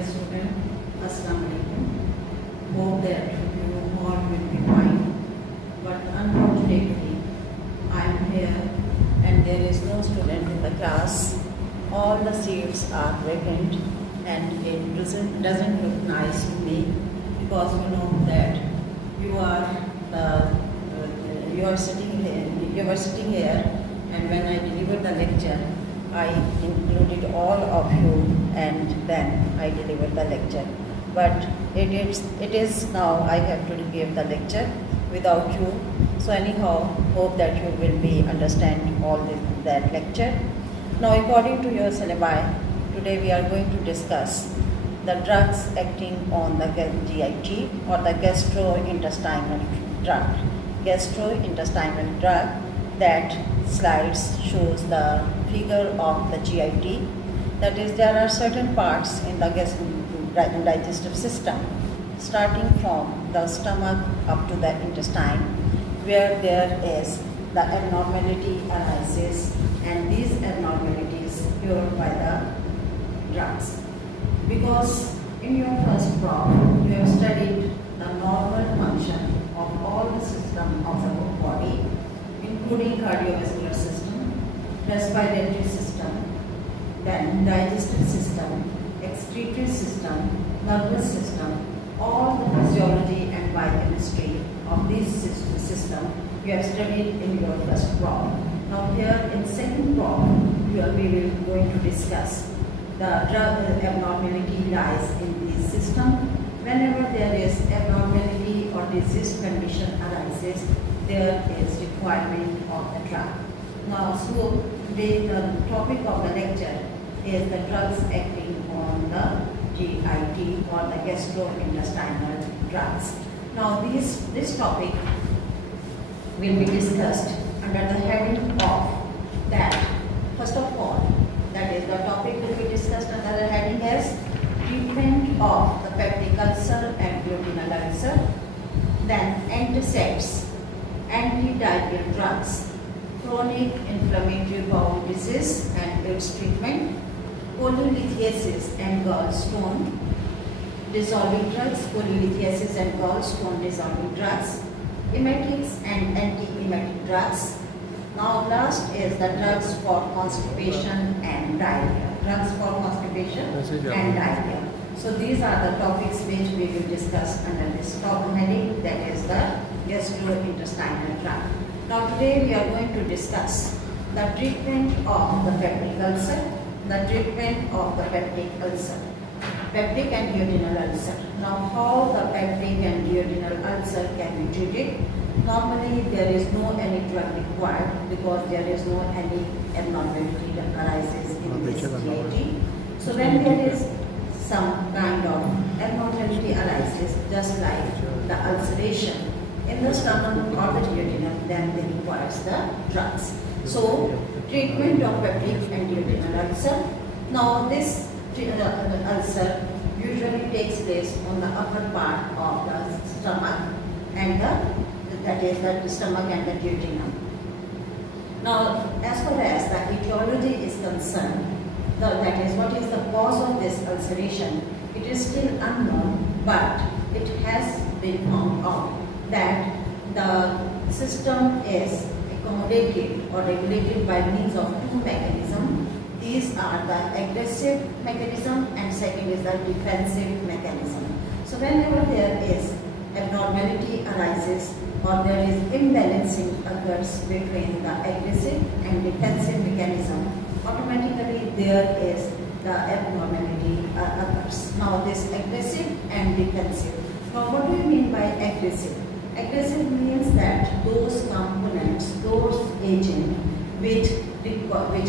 dear student, Assalamu alaikum. Hope that you all will be fine. But unfortunately, I am here and there is no student in the class. All the seats are vacant and it doesn't look nice to me, because you know that you are sitting here, and when I delivered the lecture, I included all of you and then I delivered the lecture. But it is now I have to give the lecture without you. So anyhow, hope that you will be understand all that lecture. Now, according to your syllabi, today we are going to discuss the drugs acting on the GIT or the gastrointestinal tract. Gastrointestinal tract, that slides shows the figure of the GIT. That is, there are certain parts in the digestive system, starting from the stomach up to the intestine, where there is the abnormality arises, and these abnormalities cured by the drugs. Because in your first Prof, you have studied the normal function of all the system of the body, including cardiovascular system, respiratory system, then digestive system, excretory system, nervous system, all the physiology and biochemistry of this system you have studied in your first Prof. Now here in second Prof, we will be going to discuss the drug abnormality lies in this system. Whenever there is abnormality or disease condition arises, there is requirement of the drug. Now, so today the topic of the lecture is the drugs acting on the GIT or the gastrointestinal drugs. Now, this topic will be discussed under the heading of that. First of all, that is, the topic will be discussed under the heading as treatment of the peptic ulcer and duodenal ulcer, then NSAIDs, anti-diarrheal drugs, chronic inflammatory bowel disease and its treatment, polylithiasis and gallstone dissolving drugs, polylithiasis and gallstone dissolving drugs, emetics and anti-emetic drugs. Now last is the drugs for constipation and diarrhea. Drugs for constipation and diarrhea. So these are the topics which we will discuss under this topic heading, that is the gastrointestinal tract. Now today we are going to discuss the treatment of the peptic ulcer, the treatment of the peptic ulcer, peptic and duodenal ulcer. Now how the peptic and duodenal ulcer can be treated? Normally there is no any drug required, because there is no any abnormality that arises in this GIT. So when there is some kind of abnormality arises, just like the ulceration in the stomach or the duodenum, then they requires the drugs. So treatment of peptic and duodenal ulcer. Now this ulcer usually takes place on the upper part of the stomach and that is the stomach and the duodenum. Now, as far as the etiology is concerned, that is, what is the cause of this ulceration, it is still unknown, but it has been found out that the system is accommodated or regulated by means of two mechanisms. These are the aggressive mechanism and second is the defensive mechanism. So whenever there is abnormality arises or there is imbalancing occurs between the aggressive and defensive mechanism, automatically there is the abnormality occurs. Now this aggressive and defensive. Now what do you mean by aggressive? Aggressive means that those components, those agents which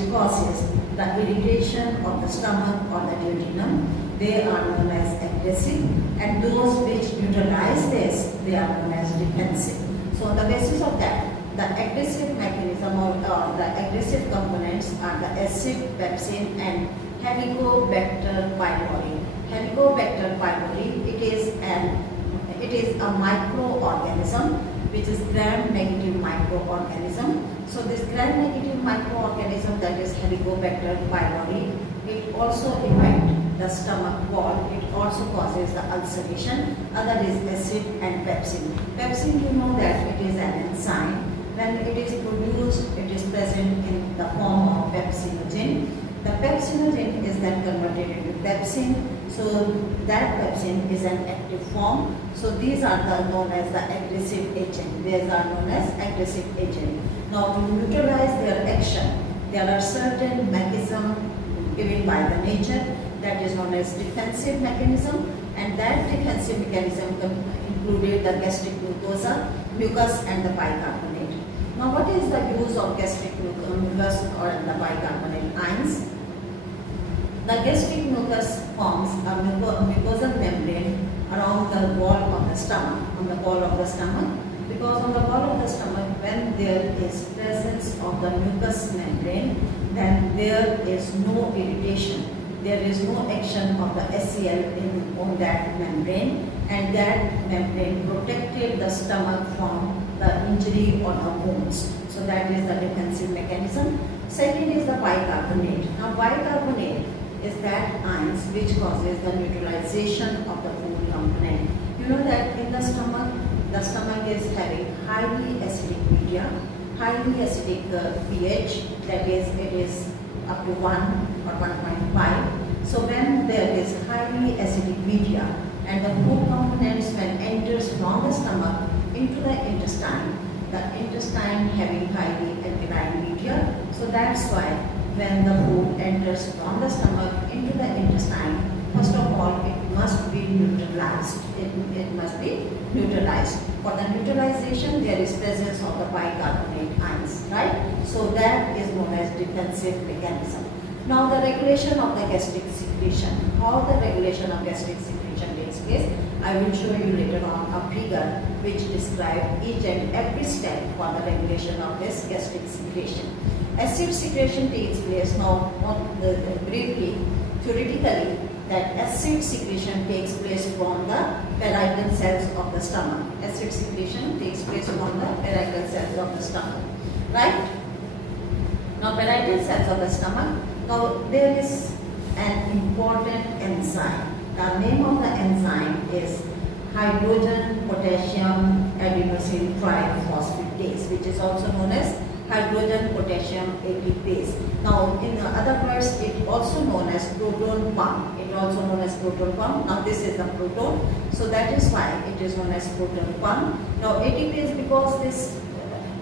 causes the irritation of the stomach or the duodenum, they are known as aggressive, and those which neutralize this, they are known as defensive. So on the basis of that, the aggressive mechanism or the aggressive components are the acid, pepsin and Helicobacter pylori. Helicobacter pylori, it is a microorganism which is gram-negative microorganism. So this gram-negative microorganism, that is Helicobacter pylori, it also affects the stomach wall, it also causes the ulceration. Other is acid and pepsin. Pepsin, you know that it is an enzyme. When it is produced, it is present in the form of pepsinogen. The pepsinogen is then converted into pepsin. So that pepsin is an active form. So these are known as the aggressive agent. These are known as aggressive agent. Now to neutralize their action, there are certain mechanisms given by the nature that is known as defensive mechanism, and that defensive mechanism included the gastric mucus and the bicarbonate. Now what is the use of gastric mucus or the bicarbonate ions? The gastric mucus forms a mucosal membrane around the wall of the stomach, because on the wall of the stomach, when there is presence of the mucous membrane, then there is no irritation. There is no action of the HCl on that membrane, and that membrane protected the stomach from the injury or the wounds. So that is the defensive mechanism. Second is the bicarbonate. Now bicarbonate is that ions which causes the neutralization of the food component. You know that in the stomach is having highly acidic media, highly acidic pH, that is it is up to 1 or 1.5. So when there is highly acidic media and the food components when enters from the stomach into the intestine having highly alkaline media, so that's why when the food enters from the stomach into the intestine, first of all it must be neutralized. It must be neutralized. For the neutralization, there is presence of the bicarbonate ions, right? So that is known as defensive mechanism. Now the regulation of the gastric secretion. How the regulation of gastric secretion takes place, I will show you later on a figure which describes each and every step for the regulation of this gastric secretion. Acid secretion takes place now briefly, theoretically, that acid secretion takes place from the parietal cells of the stomach. Acid secretion takes place from the parietal cells of the stomach, right? Now parietal cells of the stomach, now there is an important enzyme. The name of the enzyme is hydrogen potassium adenosine triphosphatase, which is also known as hydrogen potassium ATPase. Now in other words, it also known as proton pump. It also known as proton pump. Now this is the proton, so that is why it is known as proton pump. Now ATPase, because this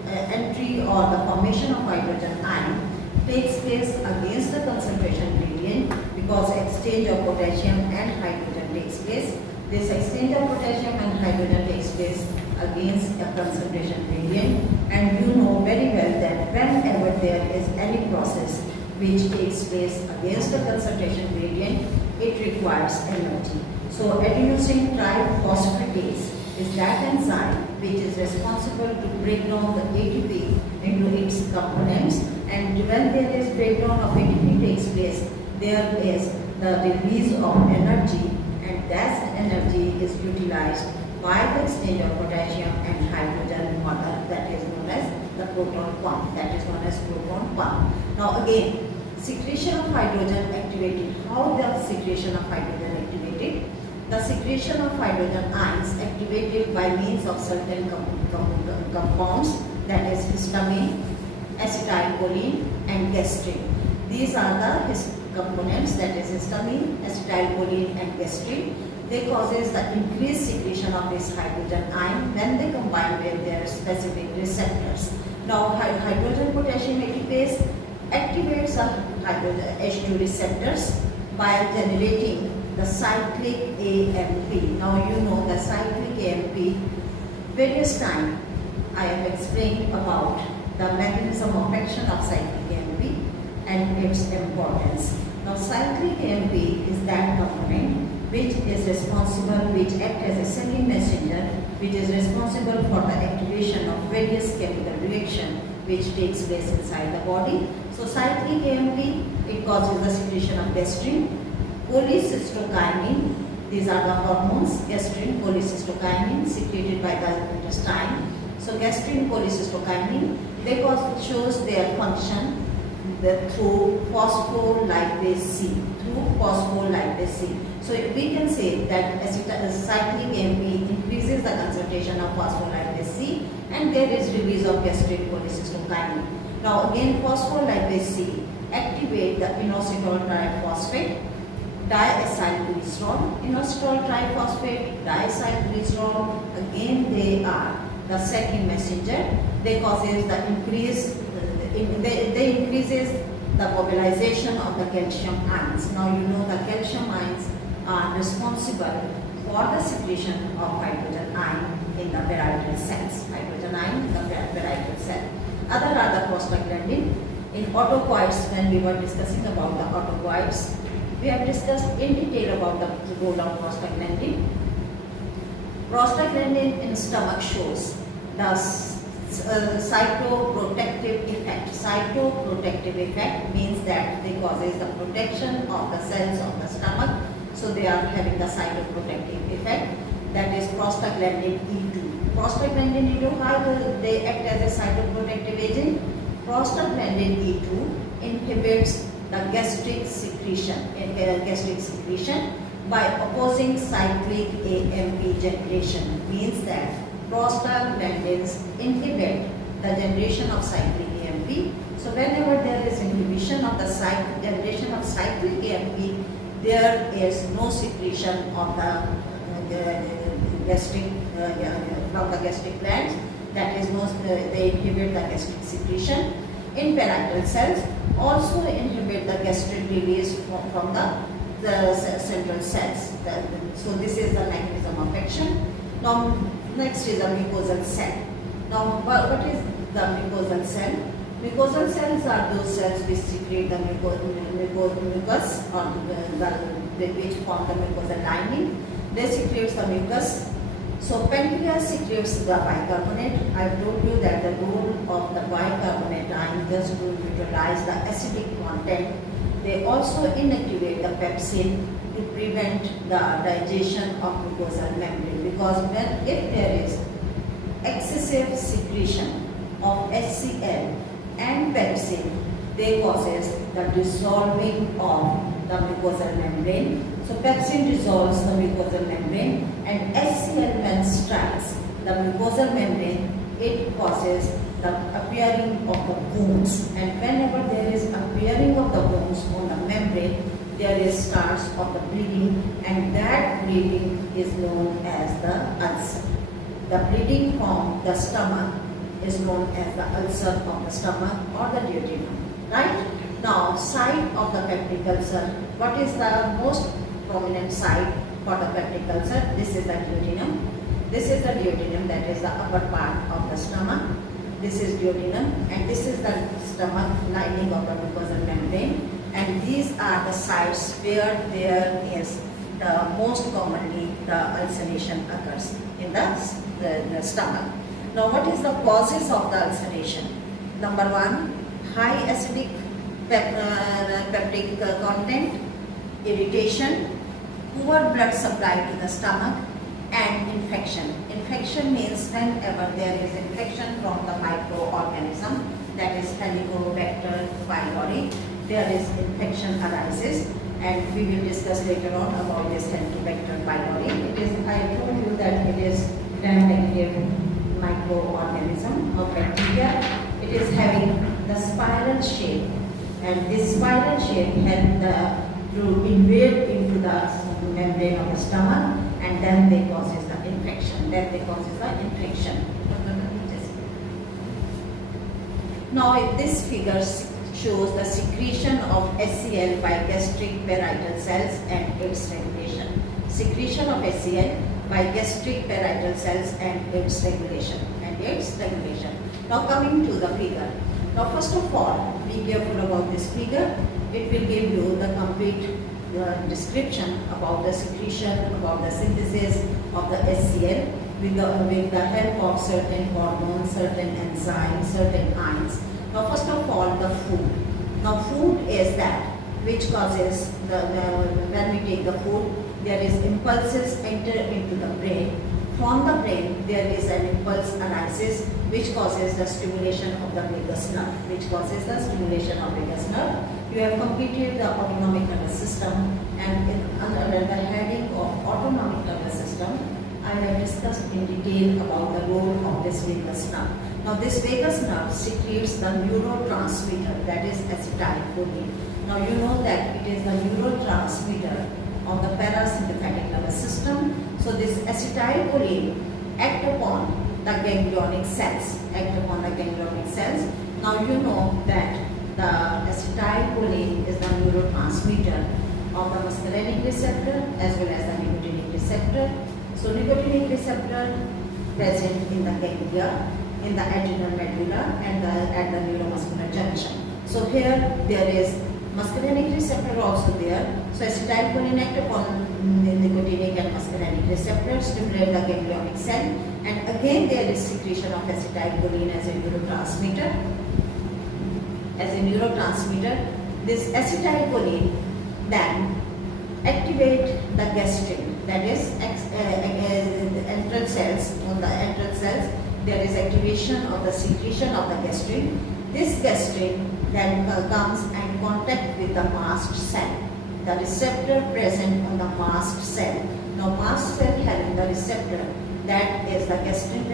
entry or the formation of hydrogen ion takes place against the concentration gradient, because exchange of potassium and hydrogen takes place. This exchange of potassium and hydrogen takes place against a concentration gradient, and you know very well that whenever there is any process which takes place against the concentration gradient, it requires energy. So adenosine triphosphatase is that enzyme which is responsible to break down the ATP into its components, and when there is breakdown of ATP takes place, there is the release of energy, and that energy is utilized by the exchange of potassium and hydrogen water, that is known as the proton pump. That is known as proton pump. Now again, secretion of hydrogen activated. How the secretion of hydrogen activated? The secretion of hydrogen ions activated by means of certain compounds, that is histamine, acetylcholine and gastrin. These are the components, that is histamine, acetylcholine and gastrin. They causes the increased secretion of this hydrogen ion when they combine with their specific receptors. Now hydrogen potassium ATPase activates the hydrogen H2 receptors by generating the cyclic AMP. Now you know the cyclic AMP, various times I have explained about the mechanism of action of cyclic AMP and its importance. Now cyclic AMP is that component which is responsible, which acts as a second messenger, which is responsible for the activation of various chemical reaction which takes place inside the body. So cyclic AMP, it causes the secretion of gastrin, cholecystokinin. These are the hormones, gastrin, cholecystokinin, secreted by the intestine. So gastrin, cholecystokinin, they shows their function through phospholipase C. Through phospholipase C. So we can say that cyclic AMP increases the concentration of phospholipase C, and there is release of gastric cholecystokinin. Now again, phospholipase C activate the inositol triphosphate, diacylglycerol, inositol triphosphate, diacylglycerol. Again, they are the second messenger. They causes the increase. They increases the mobilization of the calcium ions. Now you know the calcium ions are responsible for the secretion of hydrogen ion in the parietal cells. Hydrogen ion in the parietal cell. Other are the prostaglandin. In autocoids, when we were discussing about the autocoids, we have discussed in detail about the role of prostaglandin. Prostaglandin in stomach shows the cytoprotective effect. Cytoprotective effect means that they causes the protection of the cells of the stomach. So they are having the cytoprotective effect. That is prostaglandin E2. Prostaglandin E2, how they act as a cytoprotective agent? Prostaglandin E2 inhibits the gastric secretion by opposing cyclic AMP generation. Means that prostaglandins inhibit the generation of cyclic AMP. So whenever there is inhibition of the generation of cyclic AMP, there is no secretion of the gastric from the gastric glands. That is no, they inhibit the gastric secretion in parietal cells. Also inhibit the gastric release from the central cells. So this is the mechanism of action. Now next is a mucosal cell. Now what is the mucosal cell? Mucosal cells are those cells which secrete the mucus or which form the mucosal lining. They secrete the mucus. So pancreas secretes the bicarbonate. I told you that the role of the bicarbonate ion is to neutralize the acidic content. They also inactivate the pepsin to prevent the digestion of mucosal membrane, because if there is excessive secretion of HCl and pepsin, they causes the dissolving of the mucosal membrane. So pepsin dissolves the mucosal membrane, and HCl when strikes the mucosal membrane, it causes the appearing of the wounds. And whenever there is appearing of the wounds on the membrane, there is starts of the bleeding, and that bleeding is known as the ulcer. The bleeding from the stomach is known as the ulcer of the stomach or the duodenum. Right? Now, site of the peptic ulcer. What is the most prominent site for the peptic ulcer? This is the duodenum. This is the duodenum, that is the upper part of the stomach. This is duodenum, and this is the stomach lining of the mucosal membrane. And these are the sites where there is the most commonly the ulceration occurs in the stomach. Now, what is the causes of the ulceration? Number one, high acidic peptic content, irritation, poor blood supply to the stomach, and infection. Infection means whenever there is infection from the microorganism, that is Helicobacter pylori, there is infection arises, and we will discuss later on about this Helicobacter pylori. It is, I told you that it is gram-negative microorganism or bacteria. It is having the spiral shape, and this spiral shape help to invade into the membrane of the stomach, and then they causes the infection. Now this figure shows the secretion of HCl by gastric parietal cells and its regulation. Secretion of HCl by gastric parietal cells and its regulation. Now coming to the figure. Now first of all, be careful about this figure. It will give you the complete description about the secretion, about the synthesis of the HCl with the help of certain hormones, certain enzymes, certain ions. Now first of all, the food. Now food is that which causes when we take the food, there is impulses enter into the brain from the brain there is an impulse arises which causes the stimulation of the vagus nerve, You have completed the autonomic nervous system, and under the heading of autonomic nervous system, I have discussed in detail about the role of this vagus nerve. Now this vagus nerve secretes the neurotransmitter, that is acetylcholine. Now you know that it is the neurotransmitter of the parasympathetic nervous system. So this acetylcholine act upon the ganglionic cells. Now you know that the acetylcholine is the neurotransmitter of the muscarinic receptor as well as the nicotinic receptor. So nicotinic receptor present in the ganglia, in the adrenal medulla and at the neuromuscular junction. So here there is muscarinic receptor also there. So acetylcholine act upon the nicotinic and muscarinic receptor, stimulate the ganglionic cell, and again there is secretion of acetylcholine as a neurotransmitter. This acetylcholine then activate the gastrin, that is antral cells. On the antral cells there is activation of the secretion of the gastrin. This gastrin then comes and contact with the mast cell, the receptor present on the mast cell. Now mast cell having the receptor, that is the gastric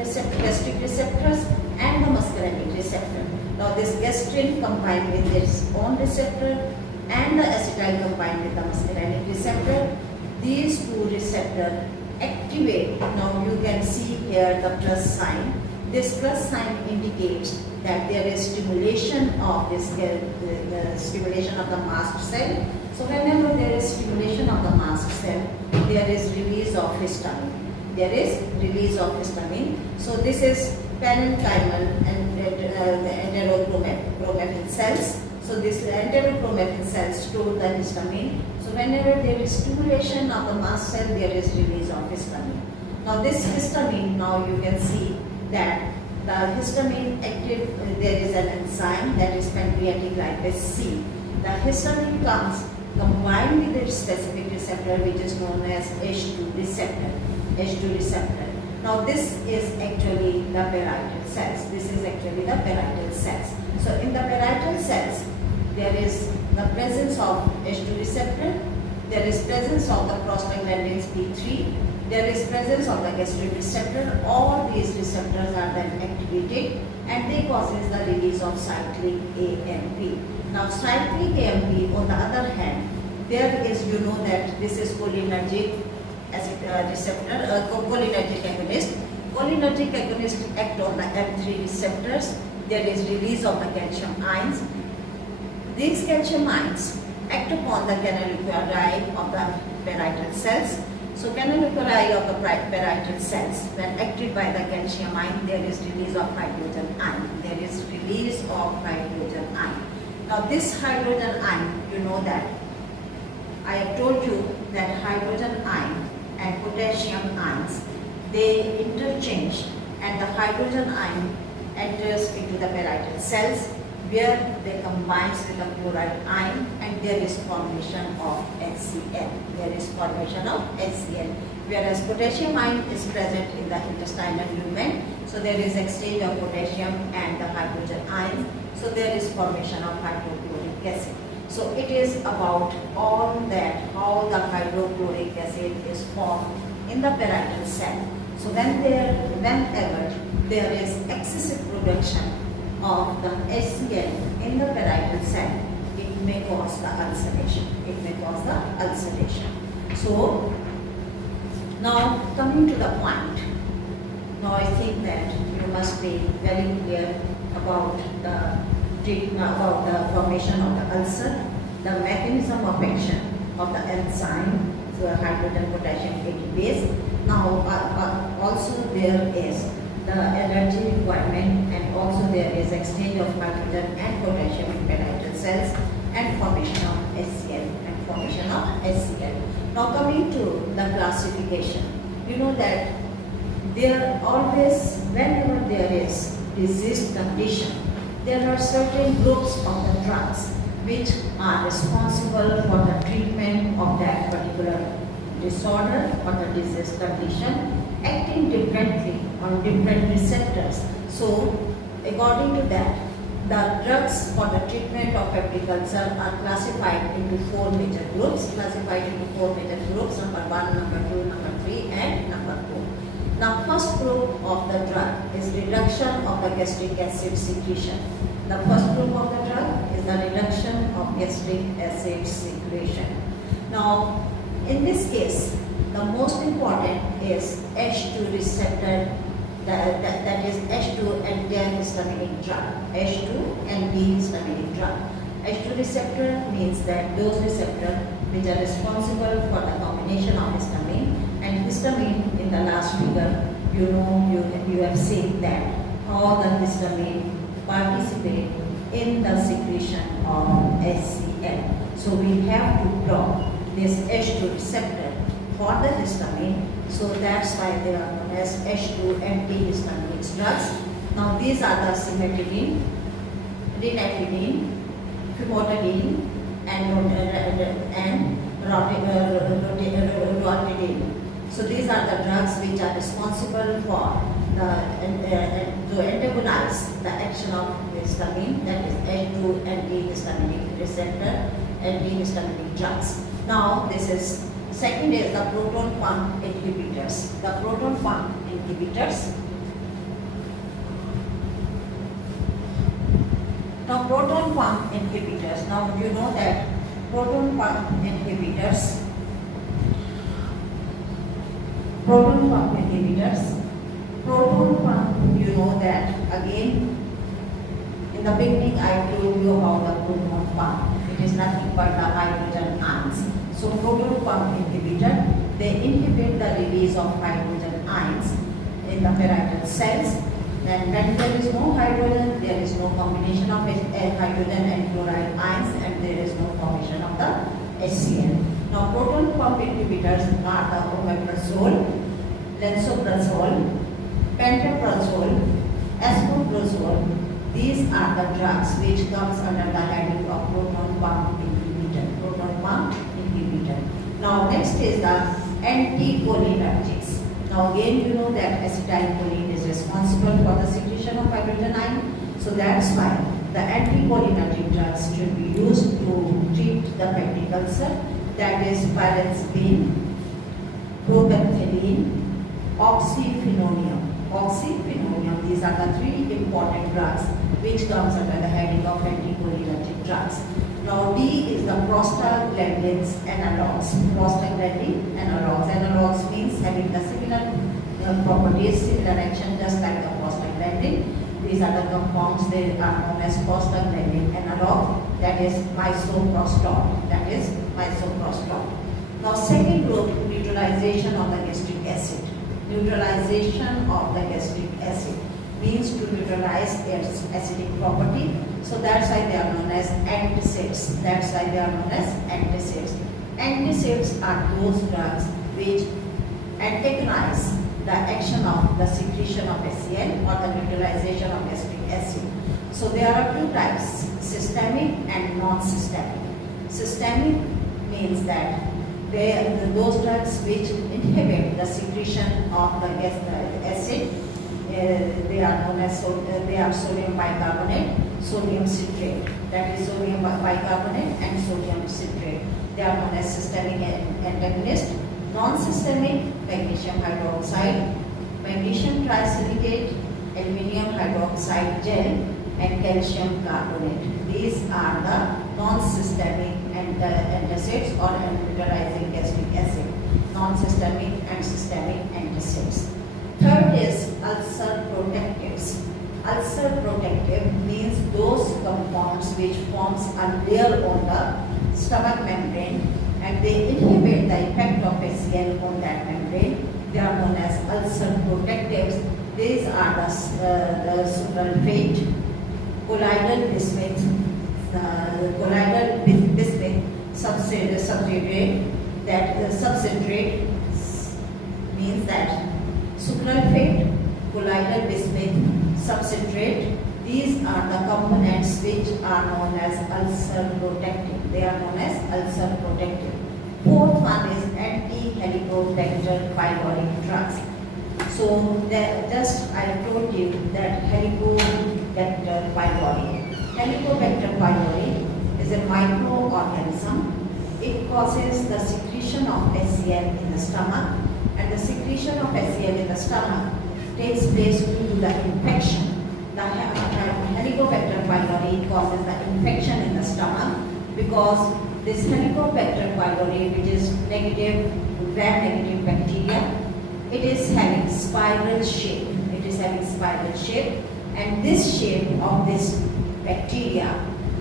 receptors and the muscarinic receptor. Now this gastrin combined with its own receptor and the acetyl combined with the muscarinic receptor, these two receptors activate. Now you can see here the plus sign. This plus sign indicates that there is stimulation of this stimulation of the mast cell. So whenever there is stimulation of the mast cell, there is release of histamine. So this is parenchymal and enterochromaffin cells. So this enterochromaffin cells store the histamine. So whenever there is stimulation of the mast cell, there is release of histamine. Now this histamine, now you can see that the histamine active, there is an enzyme, that is pancreatic lipase C. The histamine comes combined with its specific receptor, which is known as H2 receptor. Now this is actually the parietal cells. So in the parietal cells, there is the presence of H2 receptor, there is presence of the prostaglandins B3, there is presence of the gastric receptor. All these receptors are then activated and they causes the release of cyclic AMP. Now cyclic AMP on the other hand, there is, you know that this is cholinergic receptor, cholinergic agonist. Cholinergic agonists act on the M3 receptors. There is release of the calcium ions. These calcium ions act upon the canalicular of the parietal cells. So canalicular of the parietal cells, when acted by the calcium ion, there is release of hydrogen ion. Now this hydrogen ion, you know that I have told you that hydrogen ion and potassium ions, they interchange, and the hydrogen ion enters into the parietal cells where they combines with the chloride ion and there is formation of HCl. Whereas potassium ion is present in the intestinal lumen, so there is exchange of potassium and the hydrogen ion, so there is formation of hydrochloric acid. So it is about all that, how the hydrochloric acid is formed in the parietal cell. So whenever there is excessive production of the HCl in the parietal cell, it may cause the ulceration. So now coming to the point, now I think that you must be very clear about the treatment, about the formation of the ulcer, the mechanism of action of the enzyme, so hydrogen potassium ATPase. Now also there is the energy requirement, and also there is exchange of hydrogen and potassium in parietal cells and formation of HCl. Now coming to the classification, you know that there always, whenever there is disease condition, there are certain groups of the drugs which are responsible for the treatment of that particular disorder or the disease condition, acting differently on different receptors. So according to that, the drugs for the treatment of peptic ulcer are classified into four major groups. Number 1, number 2, number 3 and number 4. Now first group of the drug is reduction of the gastric acid secretion. The first group of the drug is the reduction of gastric acid secretion. Now in this case, the most important is H2 receptor, that is H2 antihistaminic drug. H2 antihistaminic drug. H2 receptor means that those receptors which are responsible for the combination of histamine and histamine. In the last figure, you have seen that how the histamine participate in the secretion of HCl. So we have to block this H2 receptor for the histamine. So that's why they are known as H2 antihistaminic drugs. Now these are the cimetidine, ranitidine, famotidine and rotidine. So these are the drugs which are responsible for to antagonize the action of histamine, that is H2 antihistaminic receptor antihistaminic drugs. Now this is second is the proton pump inhibitors. The proton pump inhibitors. Now proton pump inhibitors. Now you know that proton pump inhibitors. Proton pump, you know that again in the beginning I told you about the proton pump. It is nothing but the hydrogen ions. So proton pump inhibitor, they inhibit the release of hydrogen ions in the parietal cells. And when there is no hydrogen, there is no combination of hydrogen and chloride ions, and there is no formation of the HCl. Now proton pump inhibitors are the omeprazole, lansoprazole, pantoprazole, esomeprazole. These are the drugs which comes under the heading of proton pump inhibitor. Now next is the anticholinergics. Now again you know that acetylcholine is responsible for the secretion of hydrogen ion. So that's why the anticholinergic drugs should be used to treat the peptic ulcer. That is pyrazine, procalcitonin, oxyphenonium. These are the three important drugs which comes under the heading of anticholinergic drugs. Now D is the prostaglandins analogs. Analogs means having the similar properties, similar action, just like the prostaglandin. These are the compounds, they are known as prostaglandin analog, that is misoprostol. Now second group, neutralization of the gastric acid. Neutralization of the gastric acid means to neutralize its acidic property. So that's why they are known as antacids. Antacids are those drugs which antagonize the action of the secretion of HCl or the neutralization of gastric acid. So there are two types, systemic and non-systemic. Systemic means that those drugs which inhibit the secretion of the acid, they are known as sodium bicarbonate, sodium citrate. That is sodium bicarbonate and sodium citrate. They are known as systemic antagonists. Non-systemic, magnesium hydroxide, magnesium trisilicate, aluminium hydroxide gel, and calcium carbonate. These are the non-systemic antacids or neutralizing gastric acid. Non-systemic and systemic antacids. Third is ulcer protectives. Ulcer protective means those compounds which forms a layer on the stomach membrane and they inhibit the effect of HCl on that membrane. They are known as ulcer protectives. These are the sulfate, colloidal bismuth, substrate. That substrate means that sucralfate, colloidal bismuth, substrate. These are the components which are known as ulcer protective. They are known as ulcer protective. Fourth one is anti-helicobacter pylori drugs. So just I told you that Helicobacter pylori. Helicobacter pylori is a microorganism. It causes the secretion of HCl in the stomach, and the secretion of HCl in the stomach takes place due to the infection. The Helicobacter pylori causes the infection in the stomach because this Helicobacter pylori, which is negative, gram-negative bacteria, it is having spiral shape. It is having spiral shape, and this shape of this bacteria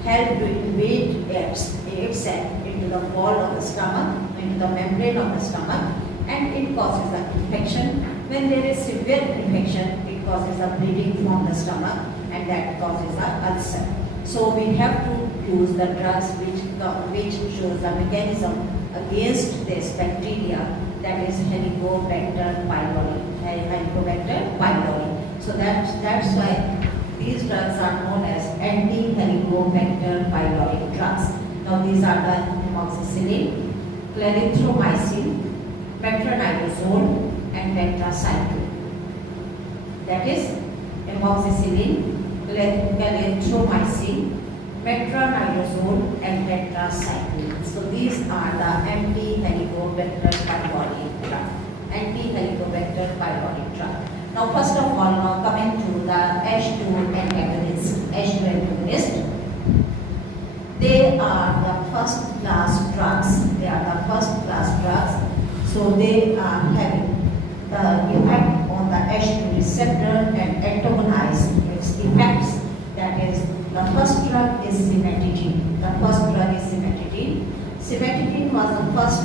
help to invade itself into the wall of the stomach, into the membrane of the stomach, and it causes the infection. When there is severe infection, it causes a bleeding from the stomach, and that causes a ulcer. So we have to use the drugs which shows the mechanism against this bacteria, that is Helicobacter pylori. Helicobacter pylori. So that's why these drugs are known as anti-Helicobacter pylori drugs. Now these are the amoxicillin, clarithromycin, metronidazole, and tetracycline. That is amoxicillin, clarithromycin, metronidazole, and tetracycline. So these are the anti-Helicobacter pylori drug. Anti-Helicobacter pylori drug. Now first of all, now coming to the H2 antagonist. H2 antagonist. They are the first class drugs. They are the first class drugs. So they are having the effect on the H2 receptor and antagonize its effects. That is, the first drug is cimetidine. The first drug is cimetidine. Cimetidine was the first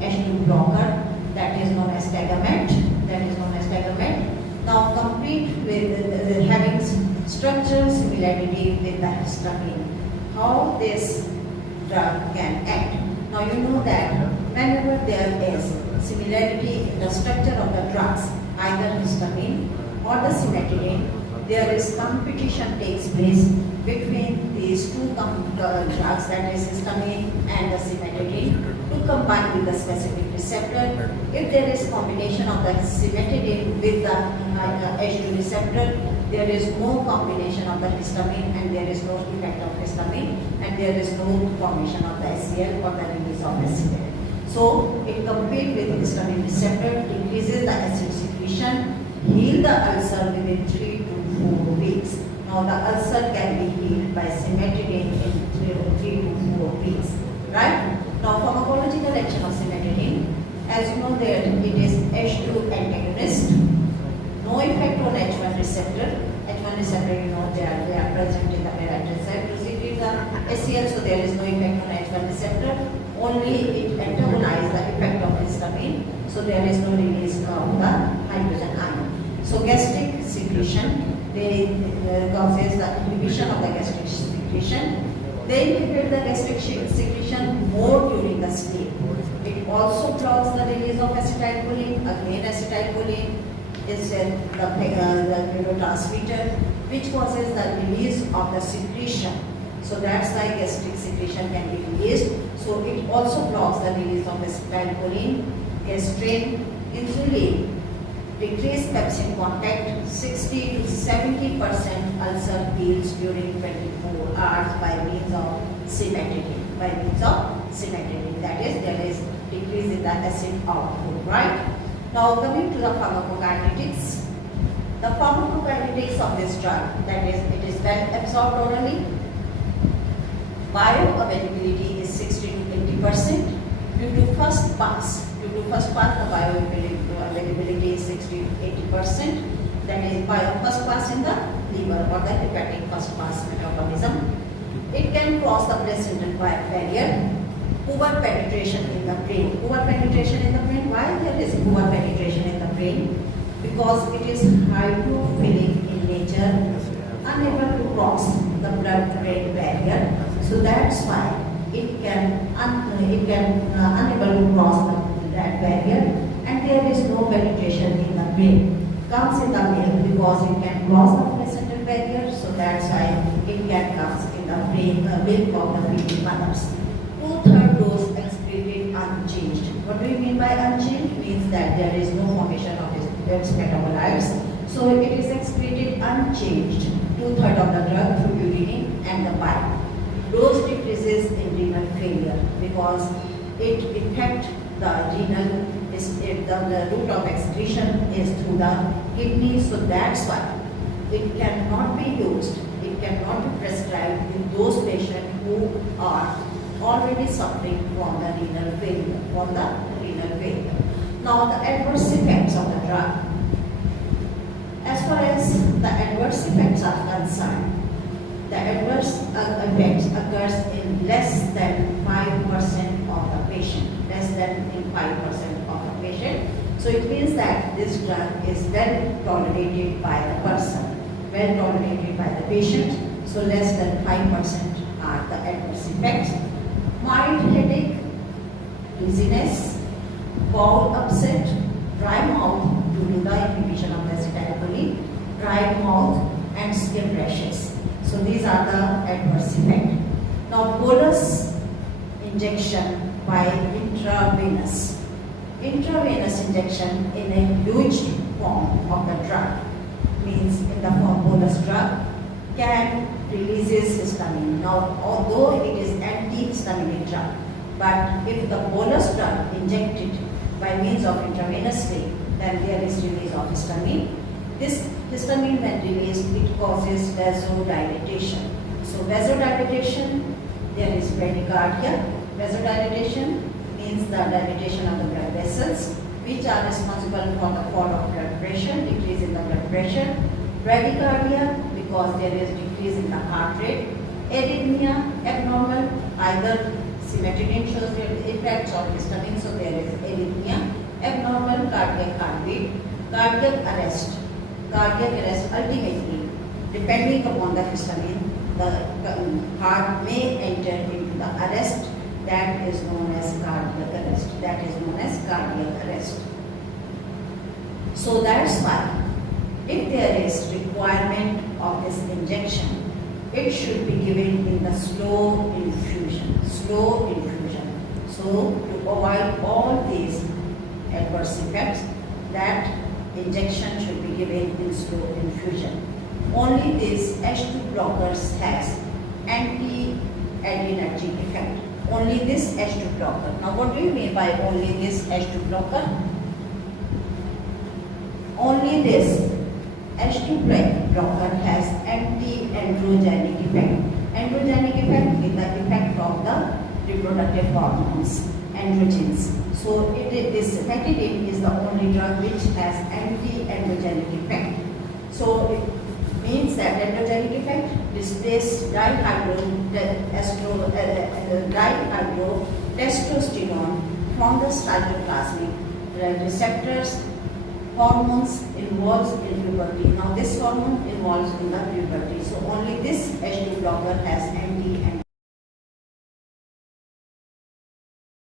H2 blocker, that is known as Tagamet. That is known as Tagamet. Now complete with having structural similarity with the histamine. How this drug can act? Now you know that whenever there is similarity in the structure of the drugs, either histamine or the cimetidine, there is competition takes place between these two drugs, that is histamine and the cimetidine, to combine with the specific receptor. If there is combination of the cimetidine with the H2 receptor, there is no combination of the histamine and there is no effect of histamine, and there is no formation of the HCl or the release of HCl. So it competes with histamine receptor, decreases the acid secretion, heal the ulcer within 3 to 4 weeks. Now the ulcer can be healed by cimetidine in 3 to 4 weeks. Right? Now pharmacological action of cimetidine, as you know that it is H2 antagonist. No effect on H1 receptor. H1 receptor, you know, they are present in the parietal cell to secrete the HCl, so there is no effect on H1 receptor. Only it antagonizes the effect of histamine, so there is no release of the hydrogen ion. So gastric secretion, they causes the inhibition of the gastric secretion. They inhibit the gastric secretion more during the sleep. It also blocks the release of acetylcholine. Again, acetylcholine is the neurotransmitter which causes the release of the secretion. So that's why gastric secretion can be released. So it also blocks the release of acetylcholine, gastrin, insulin, decrease pepsin contact. 60 to 70% ulcer heals during 24 hours by means of cimetidine. By means of cimetidine, that is, there is decrease in the acid output, right? Now coming to the pharmacokinetics. The pharmacokinetics of this drug, that is, it is well absorbed orally. Bioavailability is 60 to 80%. Due to first pass, the bioavailability is 60 to 80%. That is first pass in the liver or the hepatic first pass metabolism. It can cross the placental barrier. Poor penetration in the brain. Poor penetration in the brain. Why there is poor penetration in the brain? Because it is hydrophilic in nature, unable to cross the blood-brain barrier. So that's why it can unable to cross that barrier, and there is no penetration in the brain. Comes in the milk because it can cross the placental barrier. So that's why it can comes in the brain, milk of the baby mothers. 2/3 dose excreted unchanged. What do you mean by unchanged? Means that there is no formation of its metabolites. So it is excreted unchanged, 2/3 of the drug through duodenum and the bile. Dose decreases in renal failure because it affects the renal, the route of excretion is through the kidney, so that's why it cannot be used, it cannot be prescribed in those patients who are already suffering from the renal failure, Now the adverse effects of the drug. As far as the adverse effects are concerned, the adverse effects occurs in less than 5% of the patient, So it means that this drug is well tolerated by the person, well tolerated by the patient. So less than 5% are the adverse effects. Mild headache, dizziness, bowel upset, dry mouth due to the inhibition of the acetylcholine, dry mouth and skin rashes. So these are the adverse effects. Now bolus injection by intravenous injection in a huge form of the drug, means in the form bolus drug, can releases histamine. Now although it is antihistaminic drug, but if the bolus drug injected by means of intravenously, then there is release of histamine. This histamine when released, it causes vasodilatation. So vasodilatation, there is bradycardia. Vasodilatation means the dilatation of the blood vessels, which are responsible for the fall of blood pressure, decrease in the blood pressure. Bradycardia, because there is decrease in the heart rate. Arrhythmia, abnormal, either cimetidine shows the effects of histamine, so there is arrhythmia. Abnormal cardiac heartbeat. Cardiac arrest ultimately, depending upon the histamine, the heart may enter into the arrest. That is known as cardiac arrest. So that's why if there is requirement of this injection, it should be given in the slow infusion. So to avoid all these adverse effects, that injection should be given in slow infusion. Only this H2 blockers has anti-adrenergic effect. Only this H2 blocker. Now what do you mean by only this H2 blocker? Only this H2 blocker has anti-androgenic effect. Androgenic effect is the effect of the reproductive hormones, androgens. So this vetidine is the only drug which has anti-androgenic effect. So it means that androgenic effect displaces dihydrotestosterone from the cytoplasmic receptors. Hormones involves in puberty. Now this hormone involves in the puberty. So only this H2 blocker has